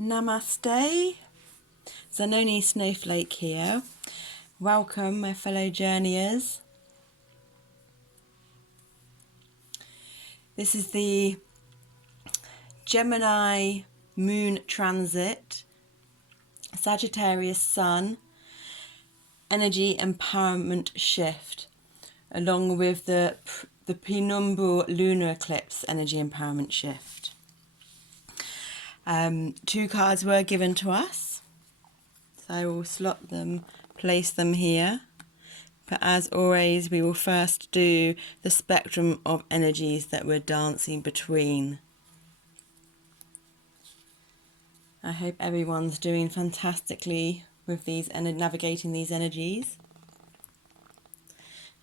Namaste. Zanoni Snowflake here. Welcome, my fellow journeyers. This is the Gemini moon transit, Sagittarius sun, energy empowerment shift, along with the penumbral lunar eclipse energy empowerment shift. 2 cards were given to us. So I will slot them, place them here. But as always, we will first do the spectrum of energies that we're dancing between. I hope everyone's doing fantastically with these and navigating these energies.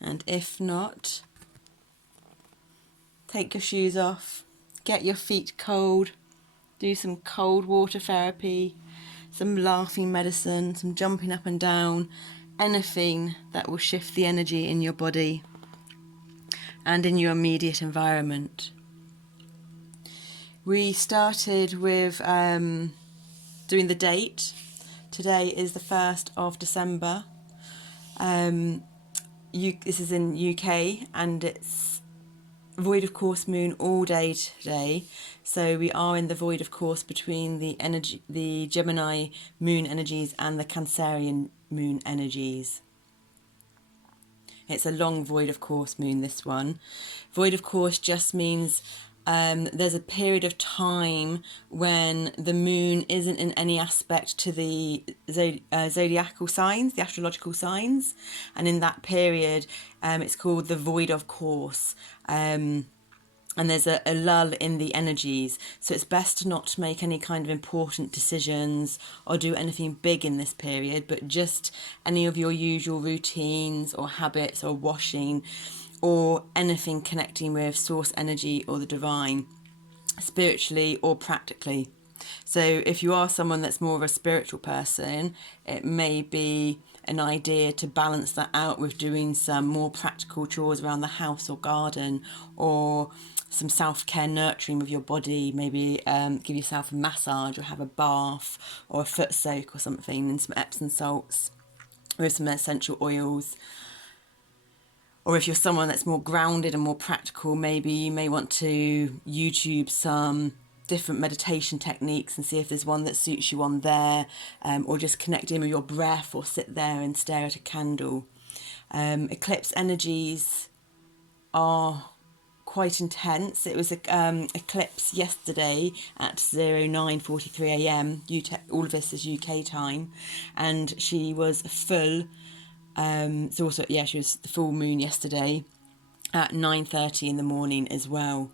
And if not, take your shoes off, get your feet cold, do some cold water therapy, some laughing medicine, some jumping up and down, anything that will shift the energy in your body and in your immediate environment. We started with doing the date. Today is the 1st of December. This is in UK and it's void of course moon all day today. So we are in the void of course between the Gemini moon energies and the Cancerian moon energies. It's a long void of course moon, this one. Void of course just means there's a period of time when the moon isn't in any aspect to the zodiacal signs, the astrological signs, and in that period it's called the void of course. And there's a lull in the energies, so it's best not to make any kind of important decisions or do anything big in this period, but just any of your usual routines or habits or washing or anything connecting with source energy or the divine, spiritually or practically. So if you are someone that's more of a spiritual person, it may be an idea to balance that out with doing some more practical chores around the house or garden, or some self-care nurturing with your body, maybe give yourself a massage or have a bath or a foot soak or something, and some Epsom salts with some essential oils. Or if you're someone that's more grounded and more practical, maybe you may want to YouTube some different meditation techniques and see if there's one that suits you on there, or just connect in with your breath or sit there and stare at a candle. Eclipse energies are quite intense. It was an eclipse yesterday at 09:43 a.m. All of this is UK time, and she was full. So also, she was the full moon yesterday at 9:30 in the morning as well.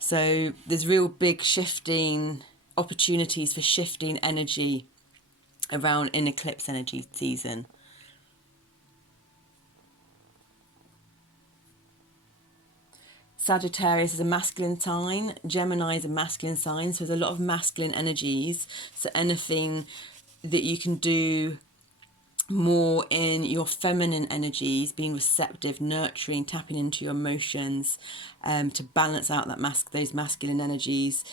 So there's real big shifting opportunities for shifting energy around in eclipse energy season. Sagittarius is a masculine sign, Gemini is a masculine sign, so there's a lot of masculine energies. So anything that you can do more in your feminine energies, being receptive, nurturing, tapping into your emotions, to balance out that those masculine energies,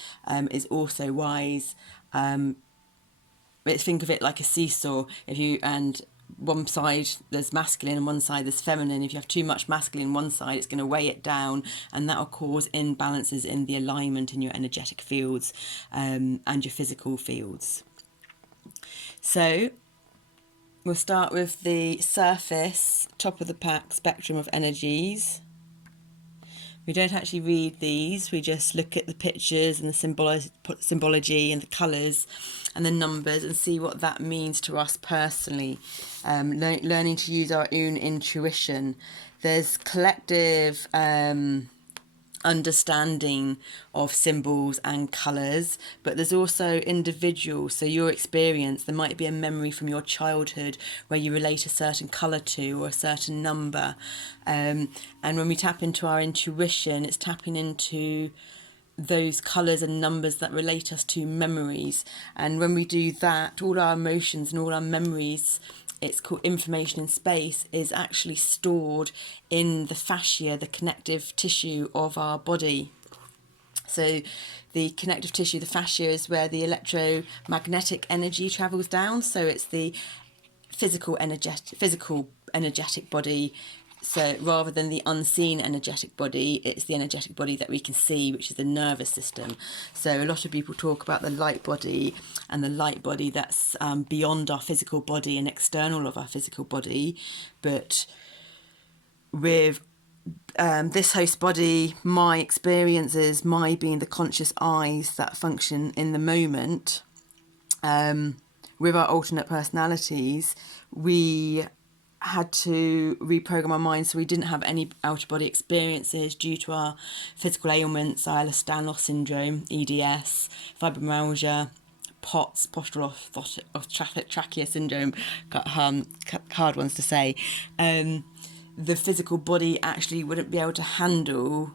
is also wise. Let's think of it like a seesaw. One side there's masculine and one side there's feminine. If you have too much masculine on one side, it's going to weigh it down, and that will cause imbalances in the alignment in your energetic fields and your physical fields. So we'll start with the surface, top of the pack spectrum of energies. We don't actually read these, we just look at the pictures and the symbology and the colours and the numbers and see what that means to us personally. Learning to use our own intuition. There's collective understanding of symbols and colours, but there's also individual, so your experience, there might be a memory from your childhood where you relate a certain colour to or a certain number, and when we tap into our intuition, it's tapping into those colours and numbers that relate us to memories, and when we do that, all our emotions and all our memories, it's called information in space, is actually stored in the fascia, the connective tissue of our body. So the connective tissue, the fascia, is where the electromagnetic energy travels down. So it's the physical energetic body. So rather than the unseen energetic body, it's the energetic body that we can see, which is the nervous system. So a lot of people talk about the light body and the light body that's beyond our physical body and external of our physical body. But with this host body, my experiences, my being the conscious eyes that function in the moment, with our alternate personalities, we had to reprogram our minds so we didn't have any out-of-body experiences due to our physical ailments, Ehlers-Danlos syndrome, EDS, fibromyalgia, POTS, postural trachea syndrome, hard ones to say. The physical body actually wouldn't be able to handle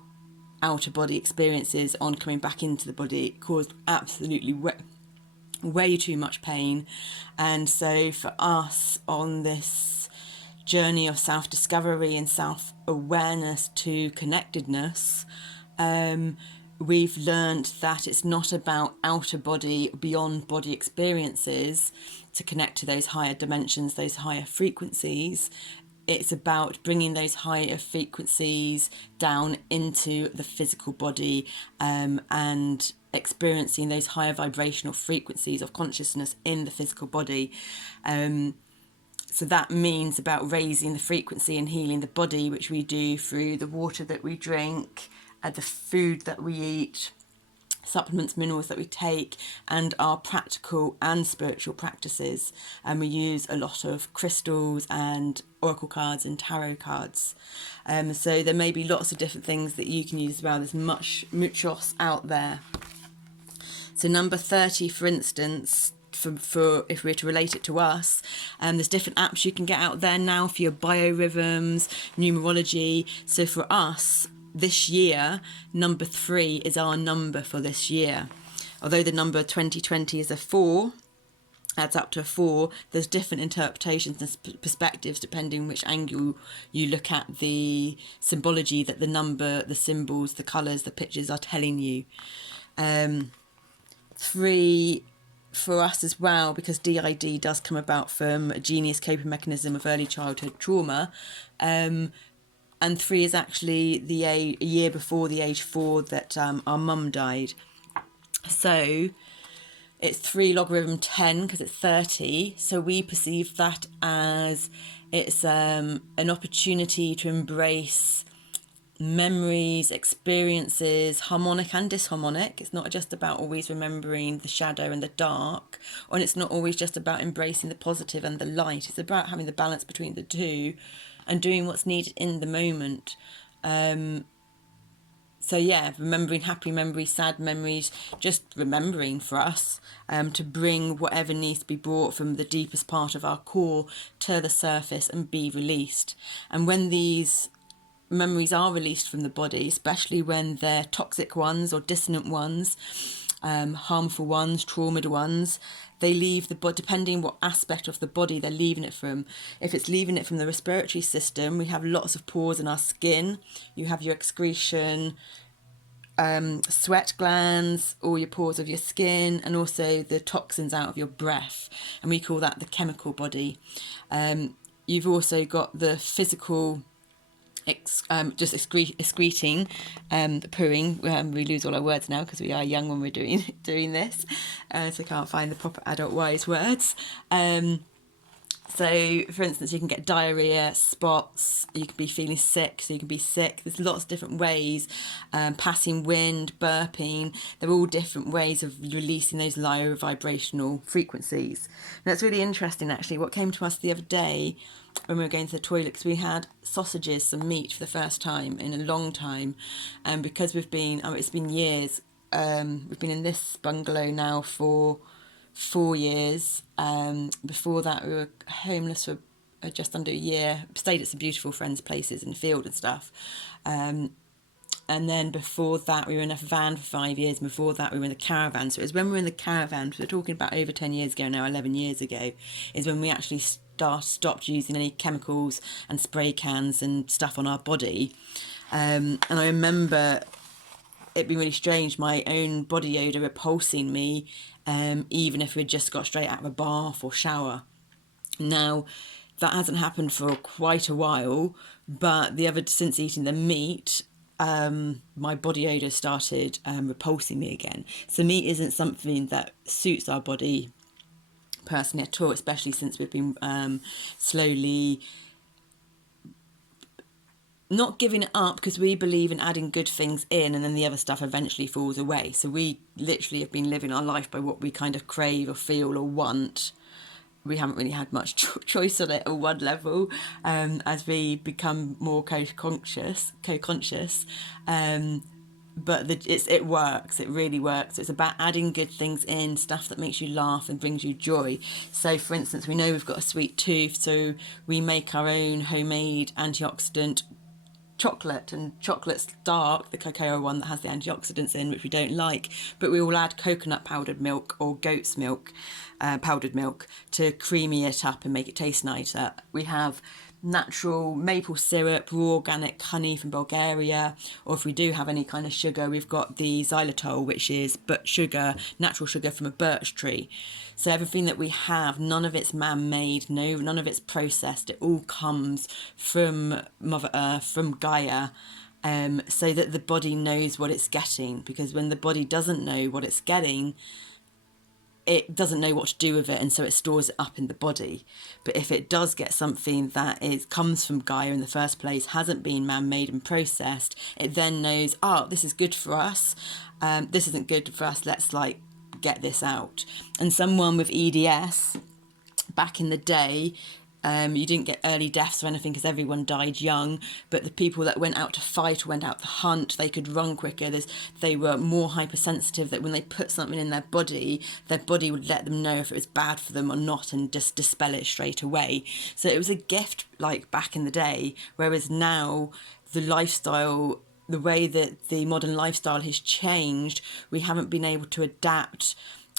out-of-body experiences on coming back into the body. It caused absolutely way too much pain. And so for us on this journey of self-discovery and self-awareness to connectedness, we've learned that it's not about out-of-body, beyond-body experiences to connect to those higher dimensions, those higher frequencies. It's about bringing those higher frequencies down into the physical body, and experiencing those higher vibrational frequencies of consciousness in the physical body. So that means about raising the frequency and healing the body, which we do through the water that we drink, the food that we eat, supplements, minerals that we take, and our practical and spiritual practices. And we use a lot of crystals and oracle cards and tarot cards. So there may be lots of different things that you can use as well. There's muchos out there. So number 30, for instance, for if we were to relate it to us, there's different apps you can get out there now for your BioRhythms, numerology. So for us, this year, number 3 is our number for this year. Although the number 2020 is a 4, adds up to a 4, there's different interpretations and perspectives depending which angle you look at the symbology that the number, the symbols, the colours, the pictures are telling you. 3 for us as well, because DID does come about from a genius coping mechanism of early childhood trauma. And 3 is actually a year before the age 4 that our mum died. So it's 3 logarithm 10 because it's 30. So we perceive that as it's an opportunity to embrace memories, experiences, harmonic and disharmonic. It's not just about always remembering the shadow and the dark, and it's not always just about embracing the positive and the light. It's about having the balance between the two and doing what's needed in the moment. So yeah, remembering happy memories, sad memories, just remembering for us, to bring whatever needs to be brought from the deepest part of our core to the surface and be released. And when these memories are released from the body, especially when they're toxic ones or dissonant ones, harmful ones, traumaed ones, they leave the body, depending what aspect of the body they're leaving it from. If it's leaving it from the respiratory system, we have lots of pores in our skin. You have your excretion, sweat glands, all your pores of your skin, and also the toxins out of your breath. And we call that the chemical body. You've also got the physical just excreting, the pooing. We lose all our words now because we are young when we're doing this, so can't find the proper adult wise words. So, for instance, you can get diarrhea, spots, you can be feeling sick, so you can be sick. There's lots of different ways, passing wind, burping. They're all different ways of releasing those low vibrational frequencies. And that's really interesting, actually. What came to us the other day when we were going to the toilet, because we had sausages, some meat for the first time in a long time. And because we've been, it's been years, we've been in this bungalow now for 4 years. Before that we were homeless for just under a year, stayed at some beautiful friends' places in the field and stuff, and then before that we were in a van for 5 years, and before that we were in the caravan. So it was when we were in the caravan, so we're talking about over 10 years ago now, 11 years ago, is when we actually stopped using any chemicals and spray cans and stuff on our body. And I remember it being really strange, my own body odour repulsing me, even if we'd just got straight out of a bath or shower. Now, that hasn't happened for quite a while, but since eating the meat, my body odour started repulsing me again. So meat isn't something that suits our body personally at all, especially since we've been slowly not giving it up, because we believe in adding good things in and then the other stuff eventually falls away. So we literally have been living our life by what we kind of crave or feel or want, we haven't really had much choice on it at one level, as we become more co-conscious. But it works. It really works. It's about adding good things in, stuff that makes you laugh and brings you joy. So, for instance, we know we've got a sweet tooth, so we make our own homemade antioxidant chocolate, and chocolate's dark, the cocoa one that has the antioxidants in, which we don't like, but we will add coconut powdered milk or goat's milk, powdered milk, to creamy it up and make it taste nicer. We have natural maple syrup, raw organic honey from Bulgaria, or if we do have any kind of sugar, we've got the xylitol, which is natural sugar from a birch tree. So everything that we have, none of it's man-made, none of it's processed. It all comes from Mother Earth, from Gaia, so that the body knows what it's getting. Because when the body doesn't know what it's getting, it doesn't know what to do with it, and so it stores it up in the body. But if it does get something that comes from Gaia in the first place, hasn't been man-made and processed, it then knows, oh, this is good for us, this isn't good for us, let's get this out. And someone with EDS back in the day, you didn't get early deaths or anything because everyone died young, but the people that went out to fight or went out to hunt, they could run quicker. They were more hypersensitive, that when they put something in their body would let them know if it was bad for them or not, and just dispel it straight away. So it was a gift back in the day, whereas now the lifestyle, the way that the modern lifestyle has changed, we haven't been able to adapt.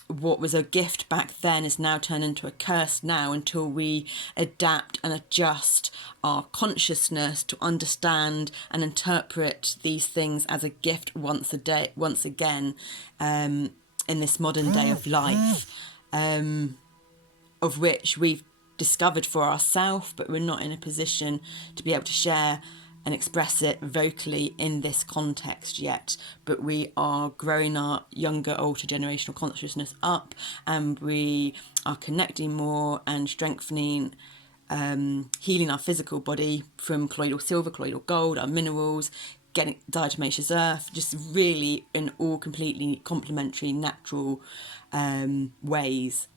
What was a gift back then is now turned into a curse now, until we adapt and adjust our consciousness to understand and interpret these things as a gift once again, in this modern day of life, of which we've discovered for ourselves, but we're not in a position to be able to share and express it vocally in this context yet. But we are growing our younger, older generational consciousness up, and we are connecting more and strengthening, healing our physical body from colloidal silver, colloidal gold, our minerals, getting diatomaceous earth, just really in all completely complementary, natural ways.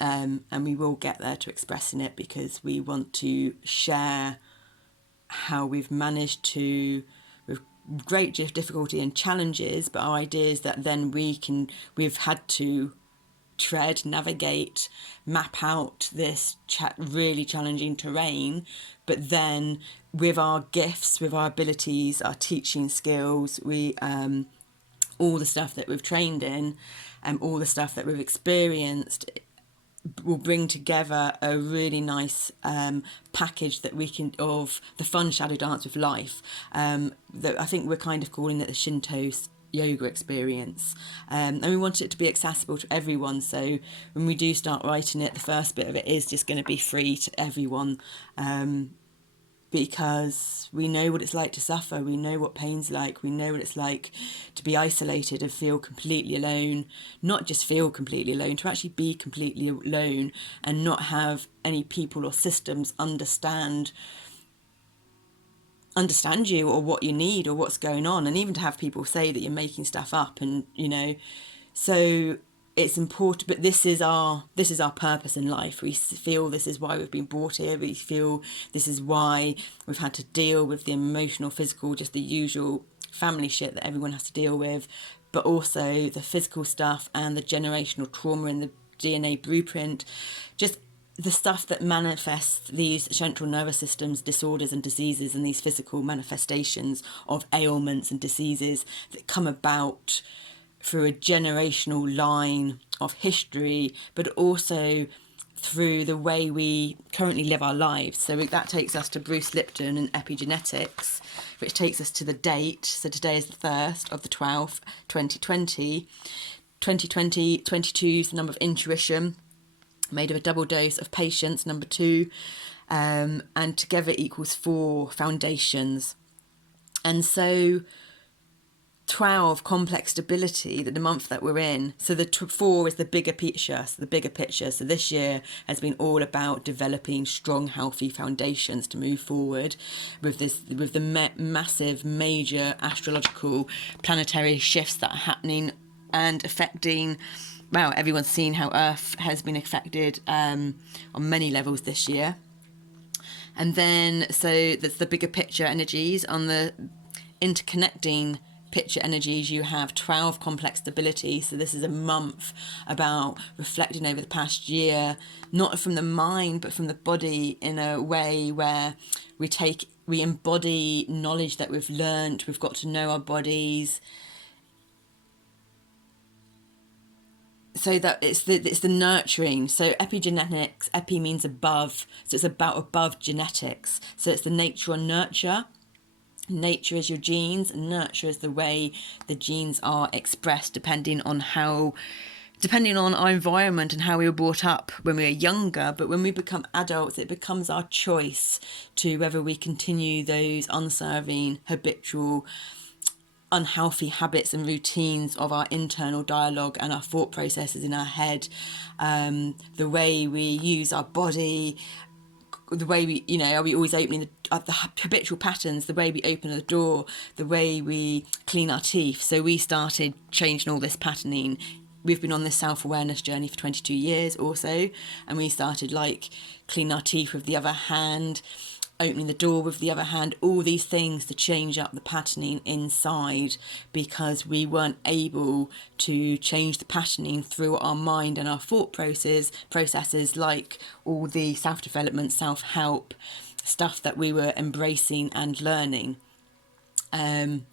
And we will get there to expressing it, because we want to share how we've managed to, with great difficulty and challenges, but our ideas that then we've had to navigate, map out this really challenging terrain, but then with our gifts, with our abilities, our teaching skills, we all the stuff that we've trained in, and all the stuff that we've experienced, will bring together a really nice package that we can, of the fun shadow dance with life, that I think we're kind of calling it the Shinto yoga experience, and we want it to be accessible to everyone. So when we do start writing it, the first bit of it is just going to be free to everyone, because we know what it's like to suffer, we know what pain's like, we know what it's like to be isolated and feel completely alone. Not just feel completely alone, to actually be completely alone and not have any people or systems understand you, or what you need, or what's going on, and even to have people say that you're making stuff up, and so it's important. But this is our purpose in life. We feel this is why we've been brought here. We feel this is why we've had to deal with the emotional, physical, just the usual family shit that everyone has to deal with, but also the physical stuff and the generational trauma in the DNA blueprint, just the stuff that manifests these central nervous systems disorders and diseases, and these physical manifestations of ailments and diseases that come about through a generational line of history, but also through the way we currently live our lives. So that takes us to Bruce Lipton and Epigenetics, which takes us to the date. So today is the 1st of the 12th, 2020. 22 is the number of intuition, made of a double dose of patience, number 2, and together equals 4 foundations. And so 12, complex stability, that the month that we're in. So the 4 is the bigger picture. So this year has been all about developing strong, healthy foundations to move forward with the massive, major astrological planetary shifts that are happening and affecting well, everyone's seen how Earth has been affected on many levels this year. And then, so that's the bigger picture energies. On the interconnecting picture energies, you have 12 complex stability. So this is a month about reflecting over the past year, not from the mind, but from the body, in a way where we embody knowledge that we've learned. We've got to know our bodies, so that it's the nurturing. So epigenetics, epi means above, so it's about above genetics. So it's the nature or nurture. Nature is your genes, and nurture is the way the genes are expressed depending on our environment and how we were brought up when we were younger. But when we become adults, it becomes our choice to whether we continue those unserving, habitual, unhealthy habits and routines of our internal dialogue and our thought processes in our head, the way we use our body, the way we, are we always opening the habitual patterns, the way we open the door, the way we clean our teeth. So we started changing all this patterning. We've been on this self-awareness journey for 22 years or so, and we started like cleaning our teeth with the other hand, opening the door with the other hand, all these things to change up the patterning inside, because we weren't able to change the patterning through our mind and our thought processes, like all the self-development, self-help stuff that we were embracing and learning. And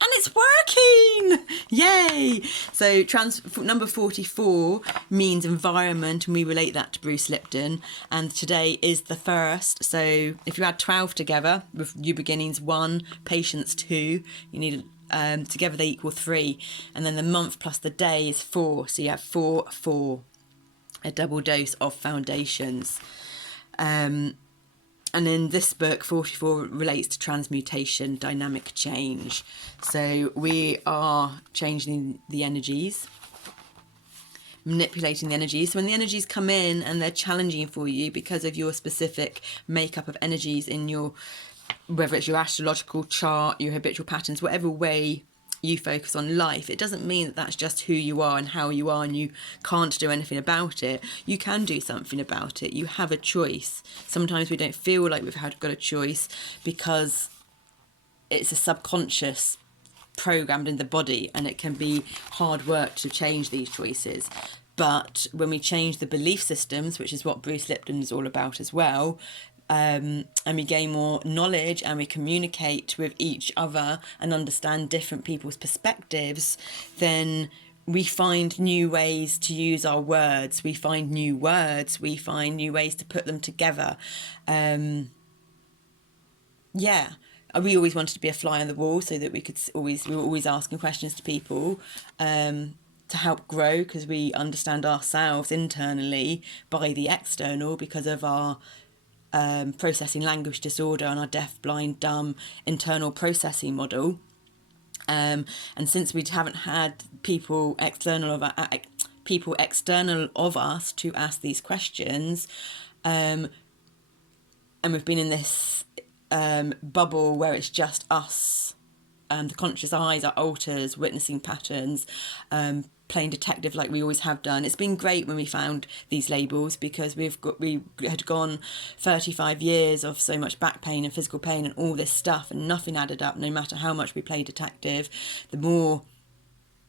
it's working! Yay! So number 44 means environment, and we relate that to Bruce Lipton. And today is the first. So if you add 12 together, with new beginnings 1, patience 2, you need together they equal 3. And then the month plus the day is 4. So you have 4, 4, a double dose of foundations. And in this book, 44 relates to transmutation, dynamic change. So we are changing the energies, manipulating the energies. So when the energies come in and they're challenging for you because of your specific makeup of energies in your, whether it's your astrological chart, your habitual patterns, whatever way you focus on life, it doesn't mean that that's just who you are and how you are and you can't do anything about it. You can do something about it. You have a choice. Sometimes we don't feel like we've got a choice because it's a subconscious programmed in the body, and it can be hard work to change these choices. But when we change the belief systems, which is what Bruce Lipton is all about as well, and we gain more knowledge and we communicate with each other and understand different people's perspectives, then we find new ways to use our words. We find new words. We find new ways to put them together. We always wanted to be a fly on the wall, so that we were always asking questions to people to help grow, because we understand ourselves internally by the external because of our processing language disorder and our deaf, blind, dumb internal processing model. And since we haven't had people external of us to ask these questions, and we've been in this bubble where it's just us, the conscious eyes, our alters, witnessing patterns, playing detective like we always have done. It's been great when we found these labels, because we had gone 35 years of so much back pain and physical pain and all this stuff, and nothing added up. No matter how much we played detective, the more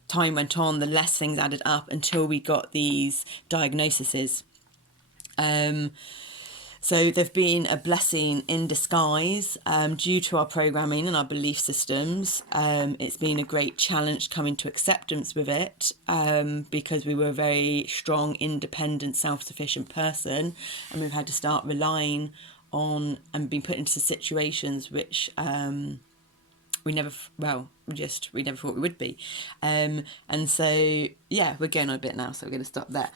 time went on, the less things added up, until we got these diagnoses. So they've been a blessing in disguise due to our programming and our belief systems. It's been a great challenge coming to acceptance with it, because we were a very strong, independent, self-sufficient person, and we've had to start relying on and being put into situations which we never thought we would be. And so, we're going on a bit now, so we're going to stop there.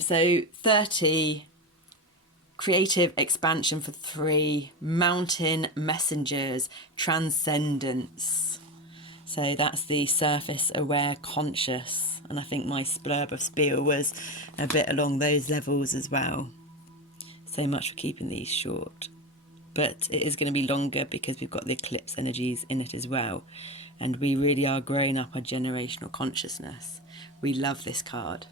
So 30... creative expansion for 3, mountain messengers, transcendence. So that's the surface aware conscious, and I think my splurb of spiel was a bit along those levels as well. So much for keeping these short, but it is going to be longer because we've got the eclipse energies in it as well, and we really are growing up our generational consciousness. We love this card.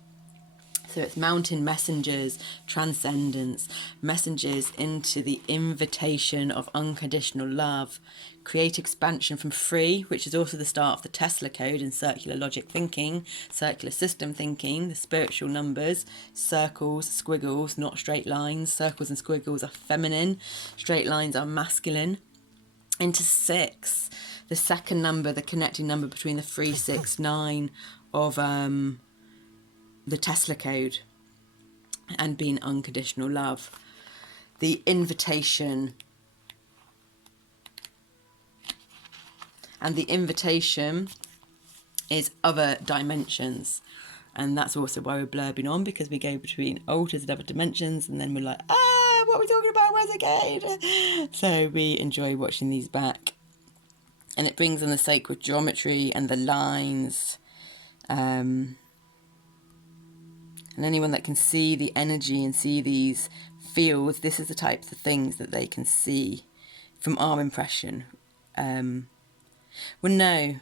So it's mountain messengers, transcendence, messengers into the invitation of unconditional love, create expansion from free, which is also the start of the Tesla code in circular logic thinking, circular system thinking, the spiritual numbers, circles, squiggles, not straight lines. Circles and squiggles are feminine, straight lines are masculine. Into 6, the second number, the connecting number between the 3, 6, 9 of the Tesla code and being unconditional love. The invitation. And the invitation is other dimensions. And that's also why we're blurbing on, because we go between alters and other dimensions, and then we're like, what are we talking about? Where's it going? So we enjoy watching these back. And it brings in the sacred geometry and the lines. And anyone that can see the energy and see these fields, this is the types of things that they can see from our impression. Well, no,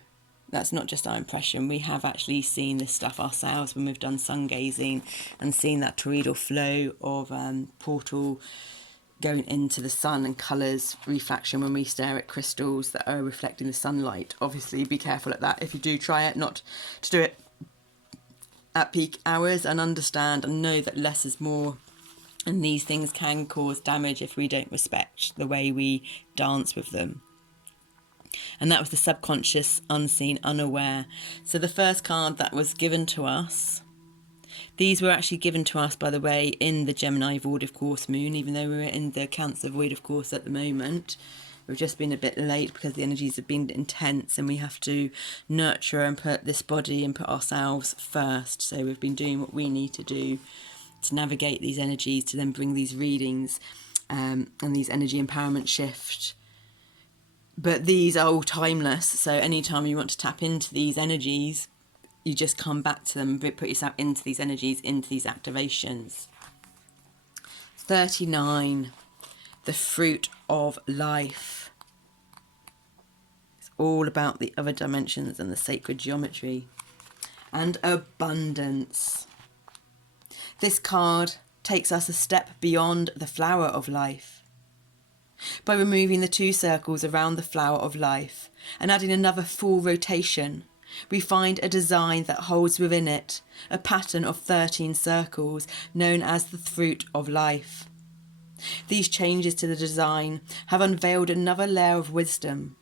that's not just our impression. We have actually seen this stuff ourselves when we've done sun gazing and seen that toroidal flow of portal going into the sun and colours, refraction when we stare at crystals that are reflecting the sunlight. Obviously, be careful at that if you do try it, not to do it at peak hours, and understand and know that less is more. And these things can cause damage if we don't respect the way we dance with them. And that was the subconscious, unseen, unaware. So the first card that was given to us, these were actually given to us, by the way, in the Gemini void of course moon, even though we're in the Cancer void of course at the moment. We've just been a bit late because the energies have been intense and we have to nurture and put this body and put ourselves first. So we've been doing what we need to do to navigate these energies, to then bring these readings and these energy empowerment shift. But these are all timeless, so anytime you want to tap into these energies, you just come back to them, put yourself into these energies, into these activations. 39, the fruit of life. It's all about the other dimensions and the sacred geometry. And abundance. This card takes us a step beyond the flower of life. By removing the 2 circles around the flower of life and adding another full rotation, we find a design that holds within it a pattern of 13 circles known as the fruit of life. These changes to the design have unveiled another layer of wisdom.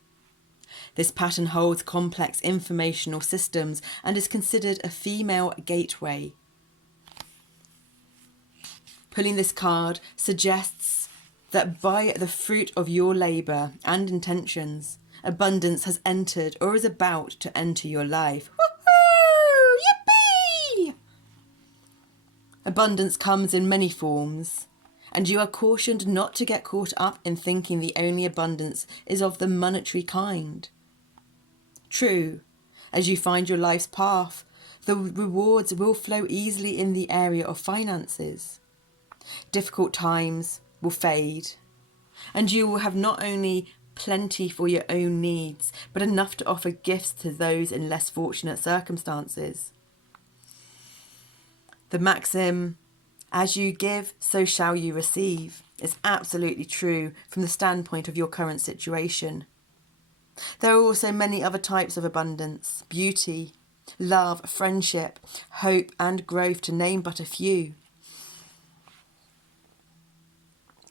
This pattern holds complex informational systems and is considered a female gateway. Pulling this card suggests that by the fruit of your labour and intentions, abundance has entered or is about to enter your life. Woohoo! Yippee! Abundance comes in many forms, and you are cautioned not to get caught up in thinking the only abundance is of the monetary kind. True, as you find your life's path, the rewards will flow easily in the area of finances. Difficult times will fade, and you will have not only plenty for your own needs, but enough to offer gifts to those in less fortunate circumstances. The maxim, as you give, so shall you receive, is absolutely true from the standpoint of your current situation. There are also many other types of abundance: beauty, love, friendship, hope, and growth, to name but a few.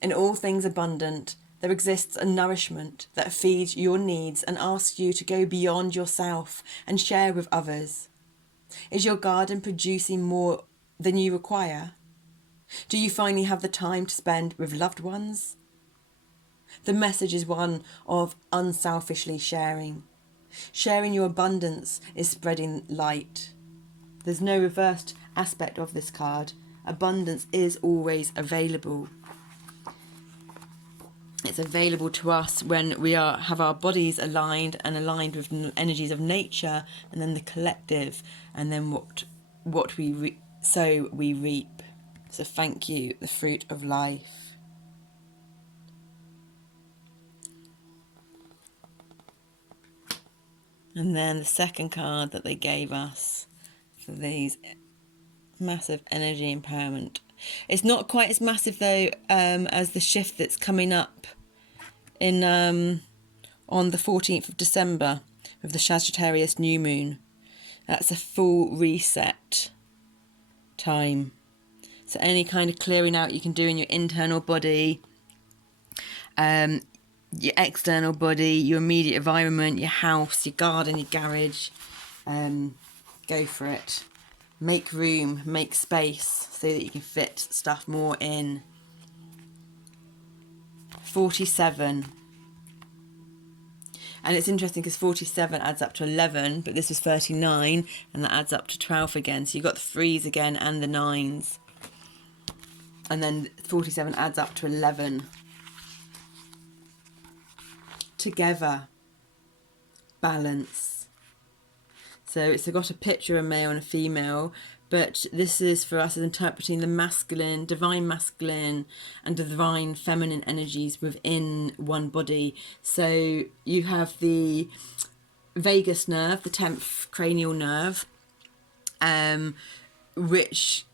In all things abundant, there exists a nourishment that feeds your needs and asks you to go beyond yourself and share with others. Is your garden producing more than you require? Do you finally have the time to spend with loved ones? The message is one of unselfishly sharing. Sharing your abundance is spreading light. There's no reversed aspect of this card. Abundance is always available. It's available to us when we have our bodies aligned with energies of nature, and then the collective, and then what we sow we reap. So thank you, the fruit of life. And then the second card that they gave us for these Massive energy empowerment. It's not quite as massive though as the shift that's coming up in on the 14th of December with the Sagittarius new moon. That's a full reset time. So any kind of clearing out you can do in your internal body, your external body, your immediate environment, your house, your garden, your garage, go for it. Make room, make space so that you can fit stuff more in. 47. And it's interesting because 47 adds up to 11, but this is 39, and that adds up to 12 again. So you've got the 3s again and the 9s. And then 47 adds up to 11. Together. Balance. So it's got a picture of a male and a female, but this is for us as interpreting the masculine, divine masculine and divine feminine energies within one body. So you have the vagus nerve, the 10th cranial nerve, which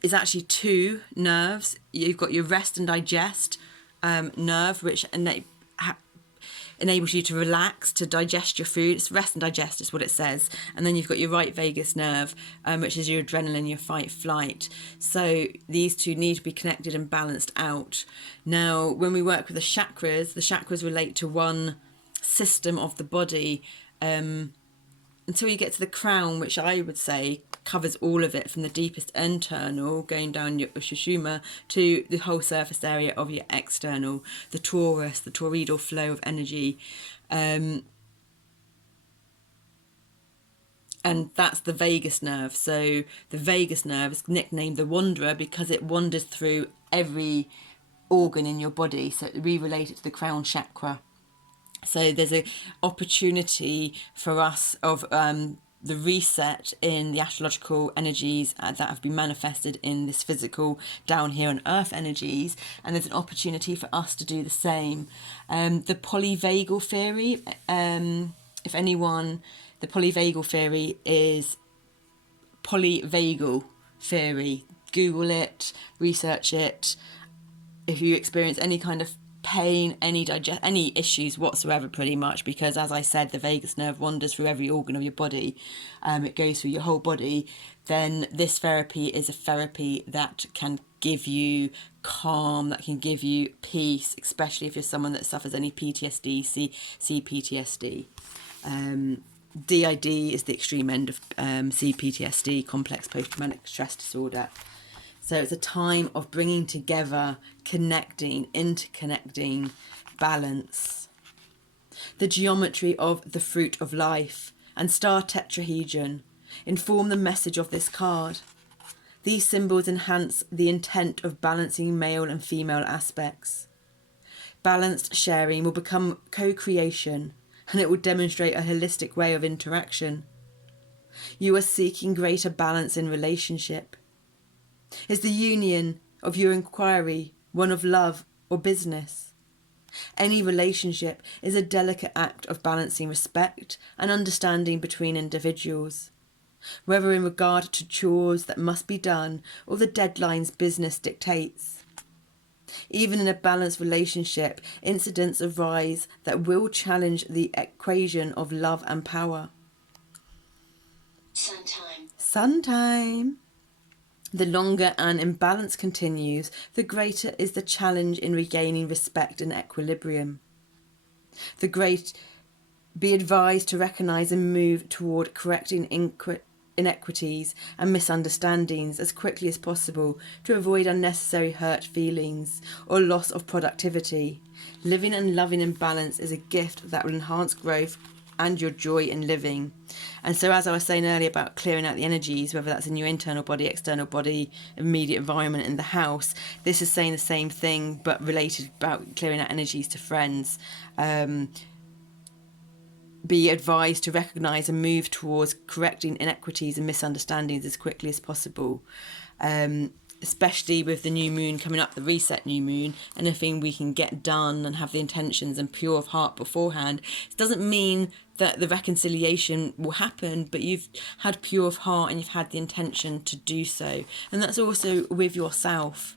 is actually 2 nerves. You've got your rest and digest nerve, which enables you to relax, to digest your food. It's rest and digest is what it says. And then you've got your right vagus nerve, which is your adrenaline, your fight flight. So these two need to be connected and balanced out. Now, when we work with the chakras relate to one system of the body, until you get to the crown, which I would say covers all of it from the deepest internal, going down your Sushumna, to the whole surface area of your external, the torus, the toroidal flow of energy. And that's the vagus nerve. So the vagus nerve is nicknamed the wanderer because it wanders through every organ in your body. So we relate it to the crown chakra. So there's an opportunity for us of the reset in the astrological energies that have been manifested in this physical down here on earth energies, and there's an opportunity for us to do the same. The polyvagal theory, the polyvagal theory is polyvagal theory. Google it, research it. If you experience any kind of pain, any issues whatsoever, pretty much, because as I said, the vagus nerve wanders through every organ of your body, it goes through your whole body, then this therapy is a therapy that can give you calm, that can give you peace, especially if you're someone that suffers any PTSD, CPTSD. DID is the extreme end of CPTSD, complex post-traumatic stress disorder. So it's a time of bringing together, connecting, interconnecting, balance. The geometry of the fruit of life and star tetrahedron inform the message of this card. These symbols enhance the intent of balancing male and female aspects. Balanced sharing will become co-creation, and it will demonstrate a holistic way of interaction. You are seeking greater balance in relationship. Is the union of your inquiry one of love or business? Any relationship is a delicate act of balancing respect and understanding between individuals, whether in regard to chores that must be done or the deadlines business dictates. Even in a balanced relationship, incidents arise that will challenge the equation of love and power. Sun time. The longer an imbalance continues, the greater is the challenge in regaining respect and equilibrium. Be advised to recognise and move toward correcting inequities and misunderstandings as quickly as possible to avoid unnecessary hurt feelings or loss of productivity. Living and loving in balance is a gift that will enhance growth and your joy in living. And so, as I was saying earlier about clearing out the energies, whether that's in your internal body, external body, immediate environment in the house, this is saying the same thing but related about clearing out energies to friends. Be advised to recognise and move towards correcting inequities and misunderstandings as quickly as possible. especially with the new moon coming up, the reset new moon, anything we can get done and have the intentions and pure of heart beforehand. It doesn't mean that the reconciliation will happen, but you've had pure of heart and you've had the intention to do so. And that's also with yourself.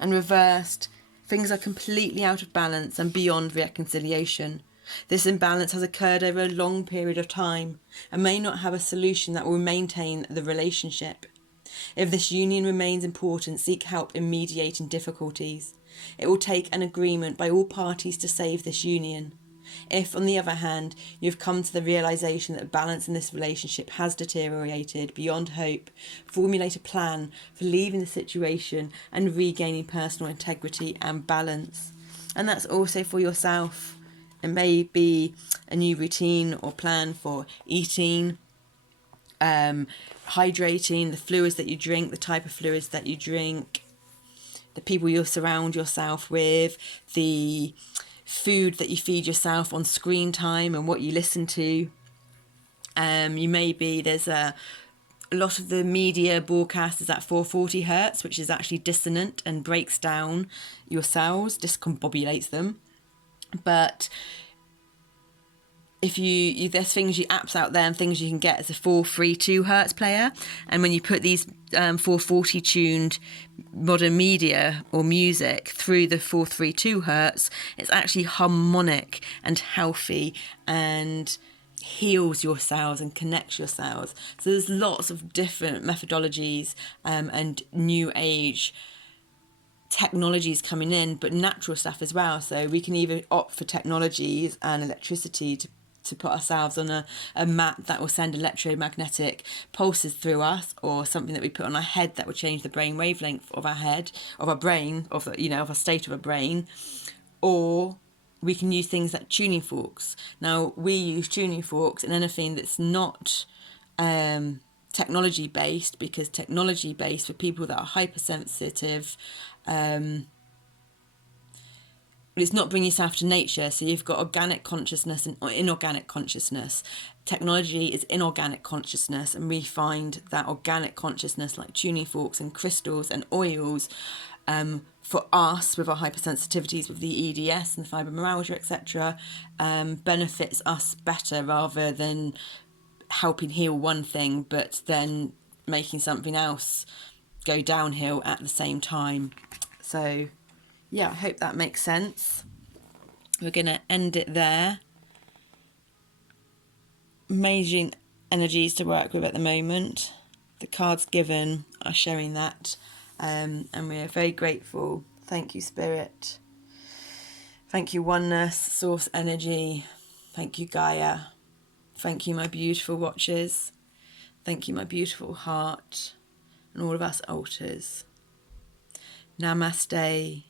And reversed, things are completely out of balance and beyond reconciliation. This imbalance has occurred over a long period of time and may not have a solution that will maintain the relationship. If this union remains important, seek help in mediating difficulties. It will take an agreement by all parties to save this union. If, on the other hand, you have come to the realization that balance in this relationship has deteriorated beyond hope, formulate a plan for leaving the situation and regaining personal integrity and balance. And that's also for yourself. It may be a new routine or plan for eating, hydrating, the fluids that you drink, the type of fluids that you drink, the people you surround yourself with, the food that you feed yourself, on screen time and what you listen to. There's a lot of the media broadcast is at 440 hertz, which is actually dissonant and breaks down your cells, discombobulates them. But if you there's apps out there and things you can get as a 432 hertz player, and when you put these 440 tuned modern media or music through the 432 hertz, it's actually harmonic and healthy and heals your cells and connects your cells. So there's lots of different methodologies and new age technologies coming in, but natural stuff as well. So we can either opt for technologies and electricity to put ourselves on a mat that will send electromagnetic pulses through us, or something that we put on our head that will change the brain wavelength of our head, of our brain, of a state of a brain. Or we can use things like tuning forks. Now, we use tuning forks in anything that's not technology based, because technology based for people that are hypersensitive, it's not bringing yourself to nature. So you've got organic consciousness and inorganic consciousness. Technology is inorganic consciousness, and we find that organic consciousness, like tuning forks and crystals and oils, for us with our hypersensitivities, with the EDS and fibromyalgia, etc., benefits us better, rather than helping heal one thing but then making something else go downhill at the same time. So yeah, I hope that makes sense. We're going to end it there. Amazing energies to work with at the moment. The cards given are showing that, and we are very grateful. Thank you, Spirit. Thank you, Oneness, Source Energy. Thank you, Gaia. Thank you, my beautiful watchers. Thank you, my beautiful heart, and all of us altars. Namaste.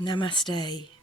Namaste.